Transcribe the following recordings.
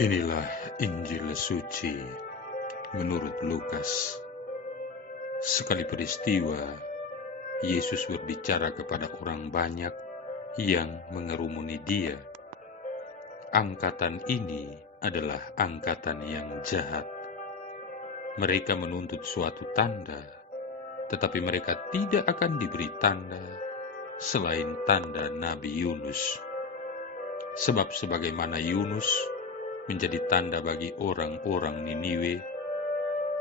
Inilah Injil suci menurut Lukas. Sekali peristiwa, Yesus berbicara kepada orang banyak yang mengerumuni dia. Angkatan ini adalah angkatan yang jahat. Mereka menuntut suatu tanda, tetapi mereka tidak akan diberi tanda selain tanda Nabi Yunus. Sebab sebagaimana Yunus menjadi tanda bagi orang-orang Niniwe,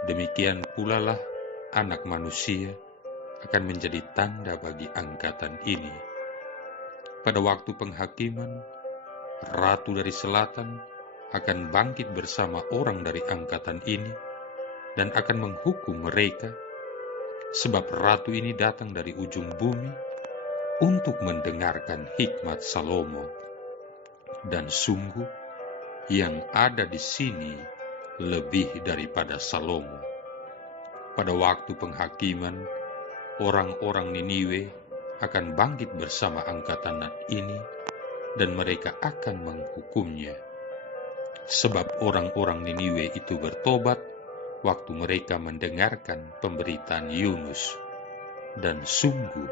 demikian pula lah Anak Manusia akan menjadi tanda bagi angkatan ini. Pada waktu penghakiman, Ratu dari Selatan akan bangkit bersama orang dari angkatan ini dan akan menghukum mereka, sebab Ratu ini datang dari ujung bumi untuk mendengarkan hikmat Salomo. Dan sungguh, yang ada di sini lebih daripada Salomo. Pada waktu penghakiman, orang-orang Niniwe akan bangkit bersama angkatan ini dan mereka akan menghukumnya. Sebab orang-orang Niniwe itu bertobat waktu mereka mendengarkan pemberitaan Yunus. Dan sungguh,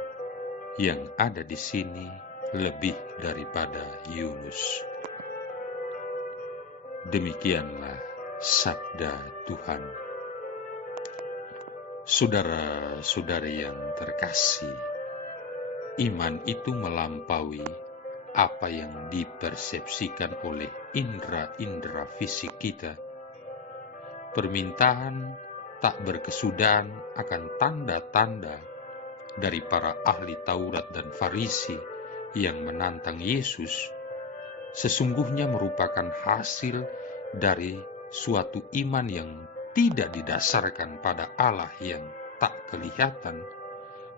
yang ada di sini lebih daripada Yunus. Demikianlah sabda Tuhan. Saudara-saudari yang terkasih, iman itu melampaui apa yang dipersepsikan oleh indera-indera fisik kita. Permintaan tak berkesudahan akan tanda-tanda dari para ahli Taurat dan Farisi yang menantang Yesus sesungguhnya merupakan hasil dari suatu iman yang tidak didasarkan pada Allah yang tak kelihatan,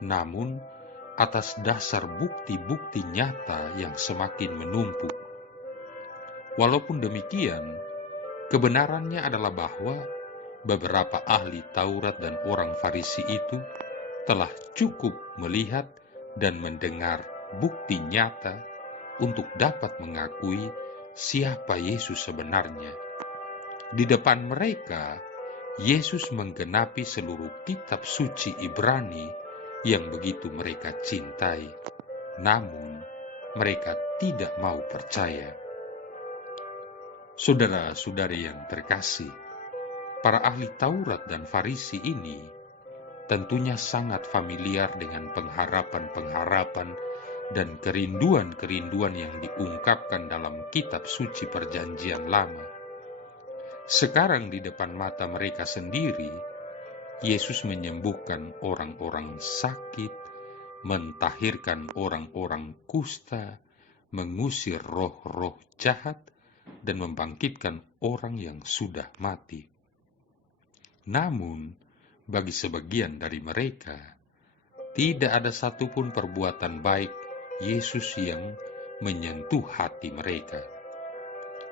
namun atas dasar bukti-bukti nyata yang semakin menumpuk. Walaupun demikian, kebenarannya adalah bahwa beberapa ahli Taurat dan orang Farisi itu telah cukup melihat dan mendengar bukti nyata untuk dapat mengakui siapa Yesus sebenarnya. Di depan mereka, Yesus menggenapi seluruh kitab suci Ibrani yang begitu mereka cintai, namun mereka tidak mau percaya. Saudara-saudari yang terkasih, para ahli Taurat dan Farisi ini tentunya sangat familiar dengan pengharapan-pengharapan dan kerinduan-kerinduan yang diungkapkan dalam kitab suci Perjanjian Lama. Sekarang di depan mata mereka sendiri, Yesus menyembuhkan orang-orang sakit, mentahirkan orang-orang kusta, mengusir roh-roh jahat, dan membangkitkan orang yang sudah mati. Namun, bagi sebagian dari mereka, tidak ada satupun perbuatan baik Yesus yang menyentuh hati mereka.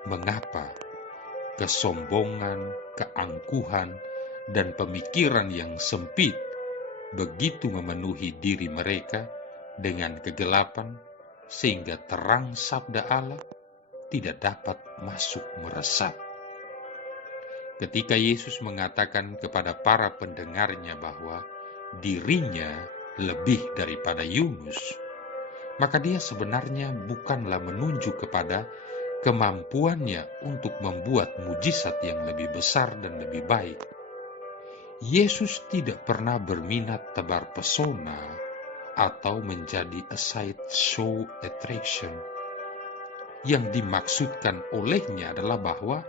Mengapa? Kesombongan, keangkuhan, dan pemikiran yang sempit begitu memenuhi diri mereka dengan kegelapan, sehingga terang sabda Allah tidak dapat masuk meresap. Ketika Yesus mengatakan kepada para pendengarnya bahwa dirinya lebih daripada Yunus, maka dia sebenarnya bukanlah menunjuk kepada kemampuannya untuk membuat mujizat yang lebih besar dan lebih baik. Yesus tidak pernah berminat tebar pesona atau menjadi a sight show attraction. Yang dimaksudkan olehnya adalah bahwa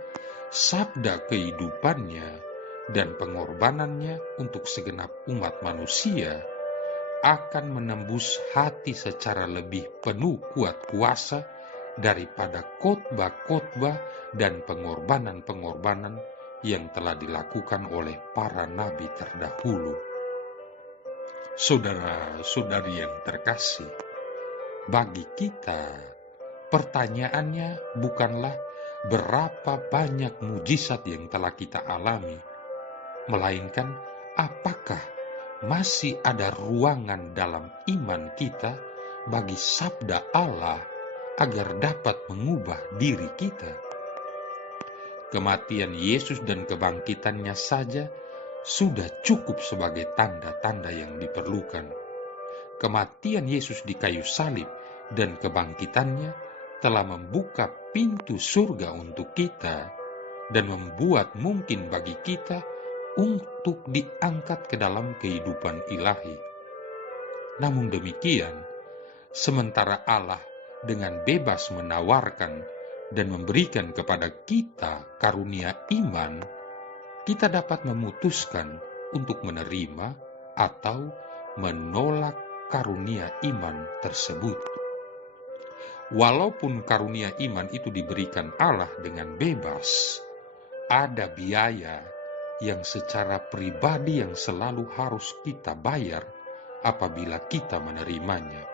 sabda kehidupannya dan pengorbanannya untuk segenap umat manusia akan menembus hati secara lebih penuh kuat kuasa daripada khotbah-khotbah dan pengorbanan-pengorbanan yang telah dilakukan oleh para nabi terdahulu. Saudara-saudari yang terkasih, bagi kita pertanyaannya bukanlah berapa banyak mujizat yang telah kita alami, melainkan apakah masih ada ruangan dalam iman kita bagi sabda Allah agar dapat mengubah diri kita. Kematian Yesus dan kebangkitannya saja sudah cukup sebagai tanda-tanda yang diperlukan. Kematian Yesus di kayu salib dan kebangkitannya telah membuka pintu surga untuk kita dan membuat mungkin bagi kita untuk diangkat ke dalam kehidupan ilahi. Namun demikian, sementara Allah dengan bebas menawarkan dan memberikan kepada kita karunia iman, kita dapat memutuskan untuk menerima atau menolak karunia iman tersebut. Walaupun karunia iman itu diberikan Allah dengan bebas, ada biaya yang secara pribadi yang selalu harus kita bayar apabila kita menerimanya,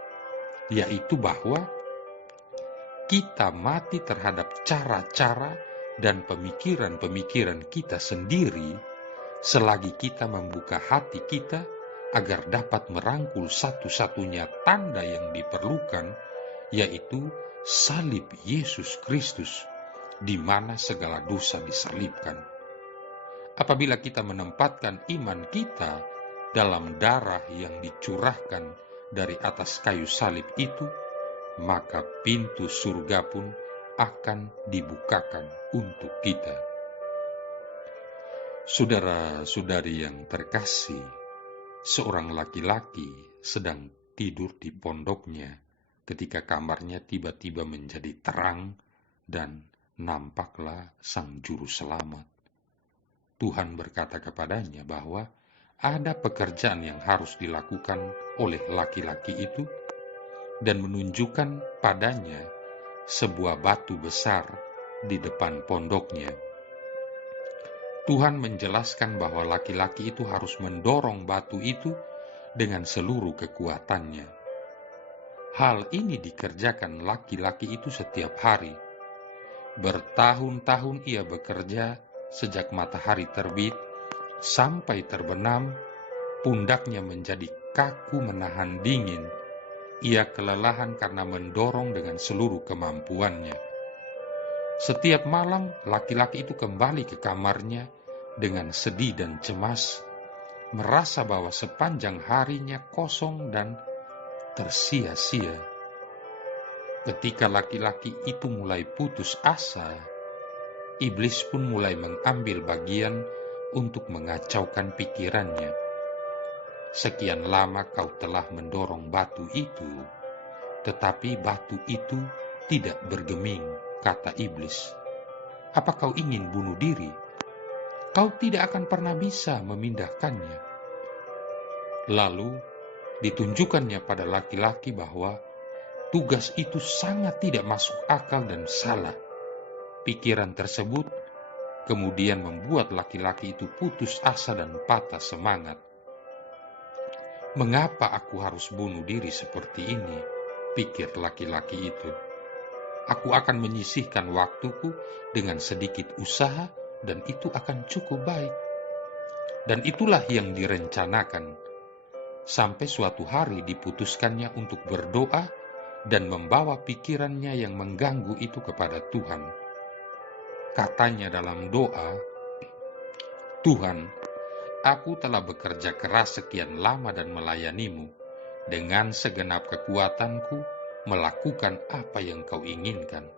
yaitu bahwa kita mati terhadap cara-cara dan pemikiran-pemikiran kita sendiri selagi kita membuka hati kita agar dapat merangkul satu-satunya tanda yang diperlukan, yaitu salib Yesus Kristus, di mana segala dosa disalibkan. Apabila kita menempatkan iman kita dalam darah yang dicurahkan dari atas kayu salib itu, maka pintu surga pun akan dibukakan untuk kita. Saudara-saudari yang terkasih, seorang laki-laki sedang tidur di pondoknya ketika kamarnya tiba-tiba menjadi terang dan nampaklah sang juru selamat. Tuhan berkata kepadanya bahwa ada pekerjaan yang harus dilakukan oleh laki-laki itu dan menunjukkan padanya sebuah batu besar di depan pondoknya. Tuhan menjelaskan bahwa laki-laki itu harus mendorong batu itu dengan seluruh kekuatannya. Hal ini dikerjakan laki-laki itu setiap hari. Bertahun-tahun ia bekerja sejak matahari terbit sampai terbenam, pundaknya menjadi kaku menahan dingin. Ia kelelahan karena mendorong dengan seluruh kemampuannya. Setiap malam, laki-laki itu kembali ke kamarnya dengan sedih dan cemas, merasa bahwa sepanjang harinya kosong dan tersia-sia. Ketika laki-laki itu mulai putus asa, iblis pun mulai mengambil bagian untuk mengacaukan pikirannya. Sekian lama kau telah mendorong batu itu, tetapi batu itu tidak bergeming, kata iblis. Apa kau ingin bunuh diri? Kau tidak akan pernah bisa memindahkannya. Lalu ditunjukkannya pada laki-laki bahwa tugas itu sangat tidak masuk akal dan salah. Pikiran tersebut kemudian membuat laki-laki itu putus asa dan patah semangat. Mengapa aku harus bunuh diri seperti ini? Pikir laki-laki itu. Aku akan menyisihkan waktuku dengan sedikit usaha dan itu akan cukup baik. Dan itulah yang direncanakan. Sampai suatu hari diputuskannya untuk berdoa dan membawa pikirannya yang mengganggu itu kepada Tuhan. Katanya dalam doa, Tuhan, aku telah bekerja keras sekian lama dan melayanimu. Dengan segenap kekuatanku melakukan apa yang kau inginkan.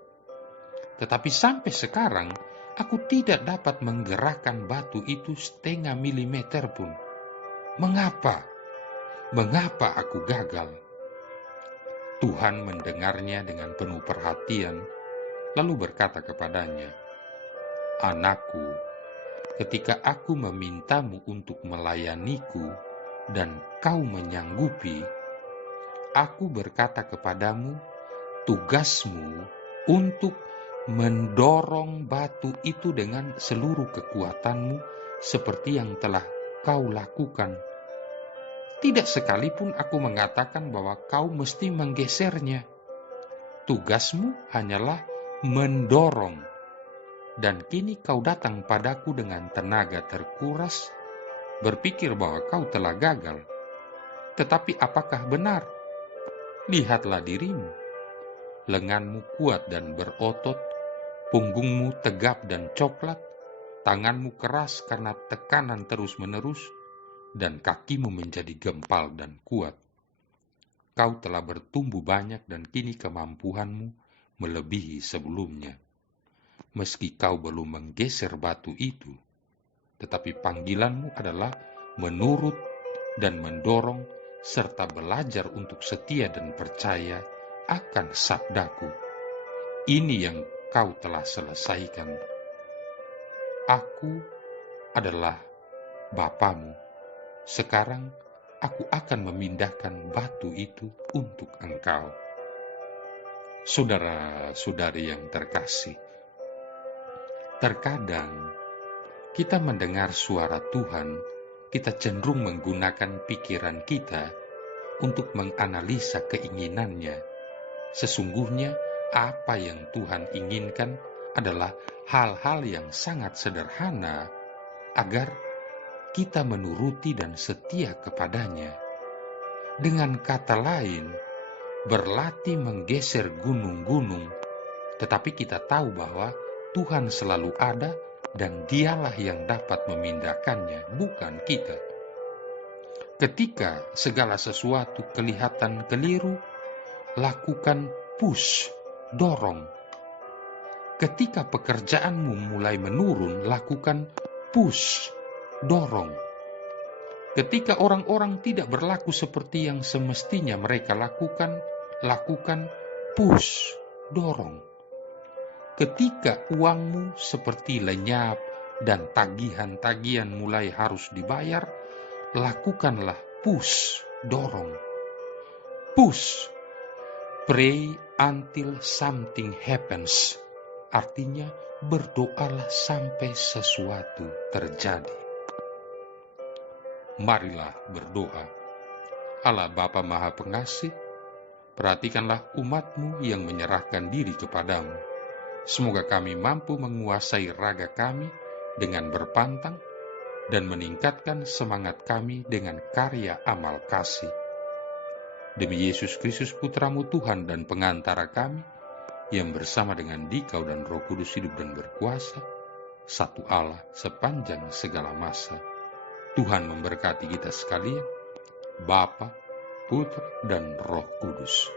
Tetapi sampai sekarang, aku tidak dapat menggerakkan batu itu setengah milimeter pun. Mengapa? Mengapa aku gagal? Tuhan mendengarnya dengan penuh perhatian, lalu berkata kepadanya, Anakku, ketika aku memintamu untuk melayaniku dan kau menyanggupi, aku berkata kepadamu, tugasmu untuk mendorong batu itu dengan seluruh kekuatanmu seperti yang telah kau lakukan. Tidak sekalipun aku mengatakan bahwa kau mesti menggesernya. Tugasmu hanyalah mendorong. Dan kini kau datang padaku dengan tenaga terkuras, berpikir bahwa kau telah gagal. Tetapi apakah benar? Lihatlah dirimu. Lenganmu kuat dan berotot, punggungmu tegap dan coklat, tanganmu keras karena tekanan terus-menerus, dan kakimu menjadi gempal dan kuat. Kau telah bertumbuh banyak dan kini kemampuanmu melebihi sebelumnya. Meski kau belum menggeser batu itu, tetapi panggilanmu adalah menurut dan mendorong serta belajar untuk setia dan percaya akan sabdaku. Ini yang kau telah selesaikan. Aku adalah Bapamu. Sekarang aku akan memindahkan batu itu untuk engkau. Saudara-saudari yang terkasih, terkadang kita mendengar suara Tuhan, kita cenderung menggunakan pikiran kita untuk menganalisa keinginannya. Sesungguhnya apa yang Tuhan inginkan adalah hal-hal yang sangat sederhana agar kita menuruti dan setia kepadanya. Dengan kata lain, berlatih menggeser gunung-gunung, tetapi kita tahu bahwa Tuhan selalu ada dan Dialah yang dapat memindahkannya, bukan kita. Ketika segala sesuatu kelihatan keliru, lakukan push, dorong. Ketika pekerjaanmu mulai menurun, lakukan push, dorong. Ketika orang-orang tidak berlaku seperti yang semestinya mereka lakukan push, dorong. Ketika uangmu seperti lenyap dan tagihan-tagihan mulai harus dibayar, lakukanlah push, dorong. Push, pray until something happens. Artinya berdoalah sampai sesuatu terjadi. Marilah berdoa. Allah Bapa Maha Pengasih, perhatikanlah umat-Mu yang menyerahkan diri kepadamu. Semoga kami mampu menguasai raga kami dengan berpantang dan meningkatkan semangat kami dengan karya amal kasih. Demi Yesus Kristus Putra-Mu Tuhan dan pengantara kami, yang bersama dengan Dikau dan Roh Kudus hidup dan berkuasa, satu Allah sepanjang segala masa. Tuhan memberkati kita sekalian, Bapa, Putra, dan Roh Kudus.